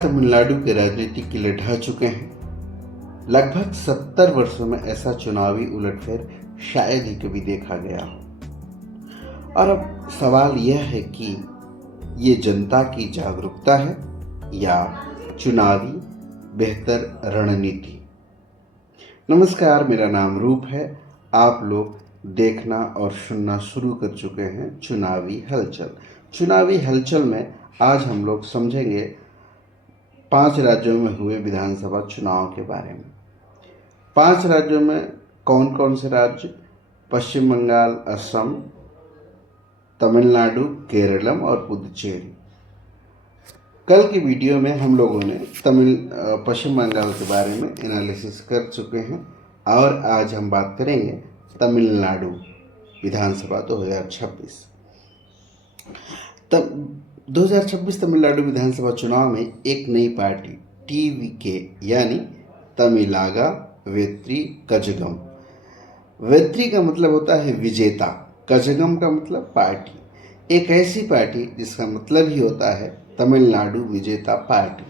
तमिलनाडु के राजनीतिक किले ढह चुके हैं। लगभग 70 वर्षों में ऐसा चुनावी उलटफेर शायद ही कभी देखा गया हो। और अब सवाल यह है कि ये जनता की जागरूकता है या चुनावी बेहतर रणनीति। नमस्कार, मेरा नाम रूप है। आप लोग देखना और सुनना शुरू कर चुके हैं चुनावी हलचल। चुनावी हलचल में आज हम लोग समझेंगे 5 राज्यों में हुए विधानसभा चुनाव के बारे में। 5 राज्यों में कौन कौन से राज्य? पश्चिम बंगाल, असम, तमिलनाडु, केरलम और पुदुचेरी। कल की वीडियो में हम लोगों ने पश्चिम बंगाल के बारे में एनालिसिस कर चुके हैं और आज हम बात करेंगे तमिलनाडु विधानसभा 2026। 2026 तमिलनाडु विधानसभा चुनाव में एक नई पार्टी टीवीके यानी तमिलागा वेत्री कजगम। वेत्री का मतलब होता है विजेता, कजगम का मतलब पार्टी। एक ऐसी पार्टी जिसका मतलब ही होता है तमिलनाडु विजेता पार्टी।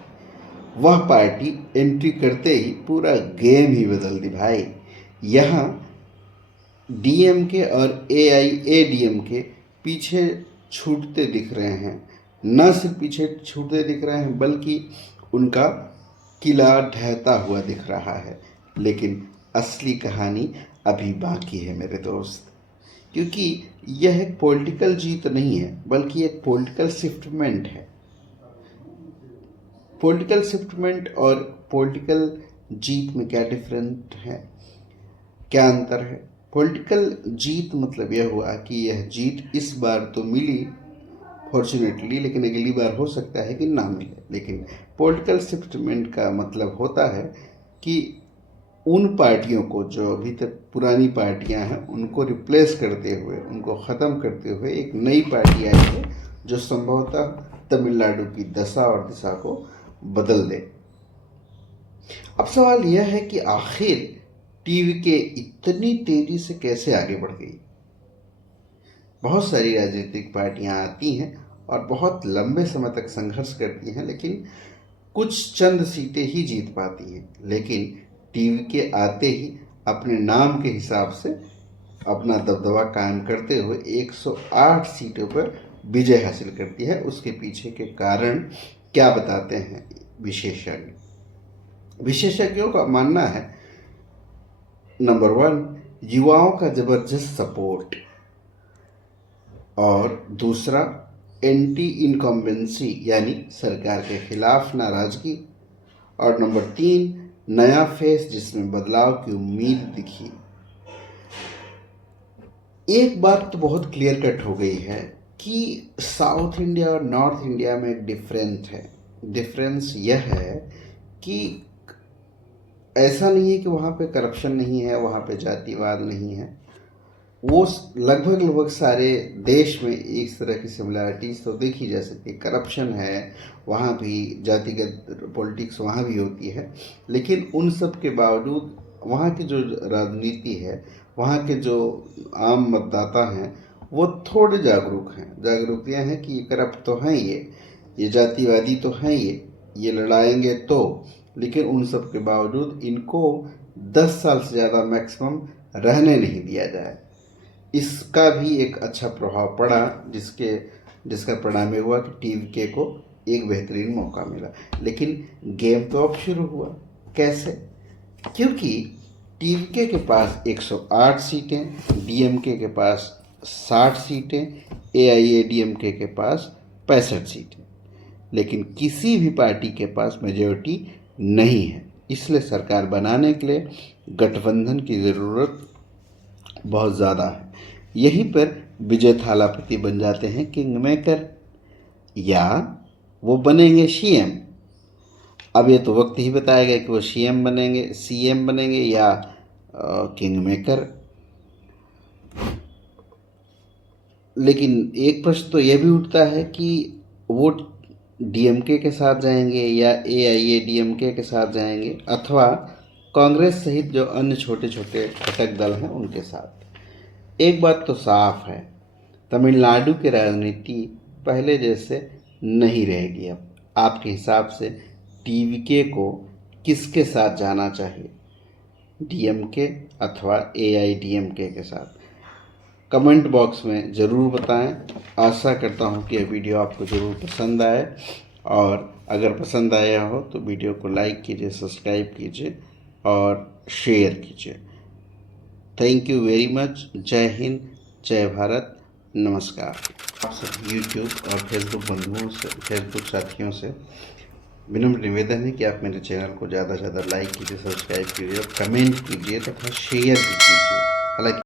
वह पार्टी एंट्री करते ही पूरा गेम ही बदल दी भाई। यहाँ डीएमके और एआईएडीएमके पीछे छूटते दिख रहे हैं। न सिर्फ पीछे छूटते दिख रहे हैं बल्कि उनका किला ढहता हुआ दिख रहा है। लेकिन असली कहानी अभी बाकी है मेरे दोस्त, क्योंकि यह एक पॉलिटिकल जीत नहीं है बल्कि एक पॉलिटिकल शिफ्टमेंट है। पॉलिटिकल शिफ्टमेंट और पॉलिटिकल जीत में क्या डिफरेंट है, क्या अंतर है? पॉलिटिकल जीत मतलब यह हुआ कि यह जीत इस बार तो मिली फॉर्चुनेटली, लेकिन अगली बार हो सकता है कि ना मिले। लेकिन पॉलिटिकल शिफ्टमेंट का मतलब होता है कि उन पार्टियों को जो अभी तक पुरानी पार्टियां हैं उनको रिप्लेस करते हुए, उनको ख़त्म करते हुए एक नई पार्टी आई है जो संभवतः तमिलनाडु की दशा और दिशा को बदल दे। अब सवाल यह है कि आखिर टीवीके इतनी तेजी से कैसे आगे बढ़ गई? बहुत सारी राजनीतिक पार्टियां आती हैं और बहुत लंबे समय तक संघर्ष करती हैं, लेकिन कुछ चंद सीटें ही जीत पाती हैं। लेकिन टीवीके आते ही अपने नाम के हिसाब से अपना दबदबा कायम करते हुए 108 सीटों पर विजय हासिल करती है। उसके पीछे के कारण क्या बताते हैं विशेषज्ञ? विशेषज्ञों का मानना है, नंबर 1, युवाओं का जबरदस्त सपोर्ट, और दूसरा एंटी इनकम्बेंसी यानी सरकार के खिलाफ नाराजगी, और नंबर 3, नया फेस जिसमें बदलाव की उम्मीद दिखी। एक बात तो बहुत क्लियर कट हो गई है कि साउथ इंडिया और नॉर्थ इंडिया में एक डिफरेंस यह है कि ऐसा नहीं है कि वहाँ पे करप्शन नहीं है, वहाँ पे जातिवाद नहीं है। वो लगभग सारे देश में इस तरह की सिमिलैरिटीज़ तो देखी जा सकती है। करप्शन है वहाँ भी, जातिगत पॉलिटिक्स वहाँ भी होती है, लेकिन उन सब के बावजूद वहाँ की जो राजनीति है, वहाँ के जो आम मतदाता हैं वो थोड़े जागरूक यह हैं कि ये करप्ट तो हैं, ये जातिवादी तो हैं, ये लड़ाएंगे तो। लेकिन उन सब के बावजूद इनको 10 साल से ज़्यादा मैक्सिमम रहने नहीं दिया जाए। इसका भी एक अच्छा प्रभाव पड़ा, जिसका परिणाम ये हुआ कि टीवीके को एक बेहतरीन मौका मिला। लेकिन गेम तो अब शुरू हुआ। कैसे? क्योंकि टीवीके के पास 108 सीटें, डीएमके के पास 60 सीटें, एआईएडीएमके के पास 65 सीटें, लेकिन किसी भी पार्टी के पास मेजॉरिटी नहीं है। इसलिए सरकार बनाने के लिए गठबंधन की ज़रूरत बहुत ज़्यादा है। यहीं पर विजय थालापति बन जाते हैं किंग मेकर, या वो बनेंगे सीएम। अब ये तो वक्त ही बताएगा कि वो सीएम बनेंगे या किंग मेकर। लेकिन एक प्रश्न तो यह भी उठता है कि वो डीएमके के साथ जाएंगे या एआईएडीएमके के साथ जाएंगे, अथवा कांग्रेस सहित जो अन्य छोटे छोटे घटक दल हैं उनके साथ। एक बात तो साफ है, तमिलनाडु की राजनीति पहले जैसे नहीं रहेगी। अब आपके हिसाब से टीवीके को किसके साथ जाना चाहिए, डीएमके अथवा एआईडीएमके के साथ? कमेंट बॉक्स में ज़रूर बताएं। आशा करता हूं कि यह वीडियो आपको ज़रूर पसंद आए, और अगर पसंद आया हो तो वीडियो को लाइक कीजिए, सब्सक्राइब कीजिए और शेयर कीजिए। Thank you very much. जय हिंद, जय भारत, नमस्कार। आप सब यूट्यूब और फेसबुक बंधुओं से, फेसबुक साथियों से विनम्र निवेदन है कि आप मेरे चैनल को ज़्यादा से ज़्यादा लाइक कीजिए, सब्सक्राइब कीजिए और कमेंट कीजिए तथा शेयर भी कीजिए। हालांकि